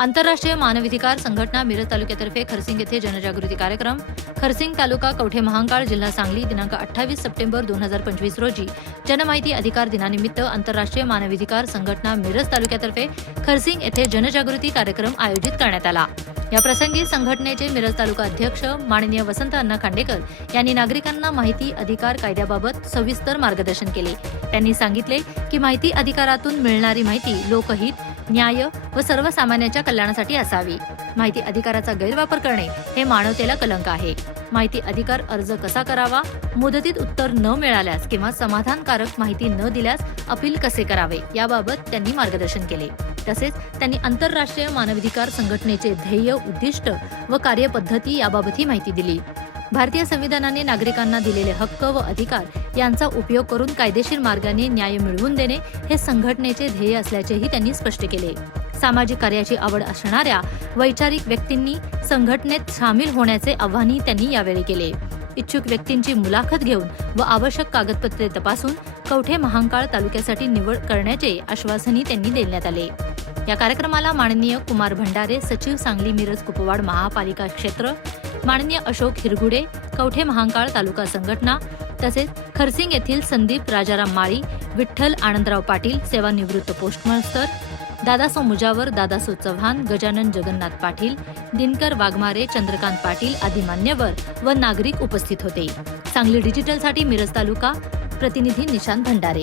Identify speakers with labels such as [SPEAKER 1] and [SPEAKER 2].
[SPEAKER 1] आंतरराष्ट्रीय मानवाधिकार संघटना मिरज तालुक्यातर्फे खरसिंग येथे जनजागृती कार्यक्रम. खरसिंग तालुका कवठे महांकाळ जिल्हा सांगली दिनांक अठ्ठावीस सप्टेंबर दोन हजार पंचवीस रोजी. जनमाहिती अधिकार दिनानिमित्त आंतरराष्ट्रीय मानवाधिकार संघटना मिरज तालुक्यातर्फे खरसिंग येथे जनजागृती कार्यक्रम आयोजित करण्यात आला. या प्रसंगी संघटनेचे मिरज तालुका अध्यक्ष माननीय वसंत अण्णा खांडेकर यांनी नागरिकांना माहिती अधिकार कायद्याबाबत सविस्तर मार्गदर्शन केले. त्यांनी सांगितले की माहिती अधिकारातून मिळणारी माहिती लोकहित न्याय व सर्वसामान्यांच्या कल्याणासाठी असावी. माहिती अधिकाराचा गैरवापर करणे हे मानवतेला कलंक आहे. माहिती अधिकार अर्ज कसा करावा? मुदतीत उत्तर न मिळाल्यास किंवा समाधानकारक माहिती न दिल्यास अपील कसे करावे? याबाबत त्यांनी मार्गदर्शन केले. तसेच त्यांनी आंतरराष्ट्रीय मानवाधिकार संघटनेचे ध्येय उद्दिष्ट व कार्यपद्धती याबाबतही माहिती दिली. भारतीय संविधानाने नागरिकांना दिलेले हक्क व अधिकार यांचा उपयोग करून कायदेशीर मार्गाने न्याय मिळवून देणे हे संघटनेचे ध्येय असल्याचेही त्यांनी स्पष्ट केले. सामाजिक कार्याची आवड असणाऱ्या वैचारिक व्यक्तींनी संघटनेत सामील होण्याचे आव्हानही त्यांनी यावेळी केले. इच्छुक व्यक्तींची मुलाखत घेऊन व आवश्यक कागदपत्रे तपासून कवठे महांकाळ तालुक्यासाठी निवड करण्याचे आश्वासनही त्यांनी देण्यात आले. या कार्यक्रमाला माननीय कुमार भंडारे सचिव सांगली मिरज कुपवाड महापालिका क्षेत्र माननीय अशोक हिरगुडे कवठे महांकाळ तालुका संघटना तसेच खरसिंग येथील संदीप राजाराम माळी विठ्ठल आनंदराव पाटील सेवानिवृत्त पोस्टमास्टर दादासो मुजावर दादासो चव्हाण गजानन जगन्नाथ पाटील दिनकर वाघमारे चंद्रकांत पाटील आदी मान्यवर व नागरिक उपस्थित होते. सांगली डिजिटलसाठी मिरज तालुका प्रतिनिधी निशांत भंडारे.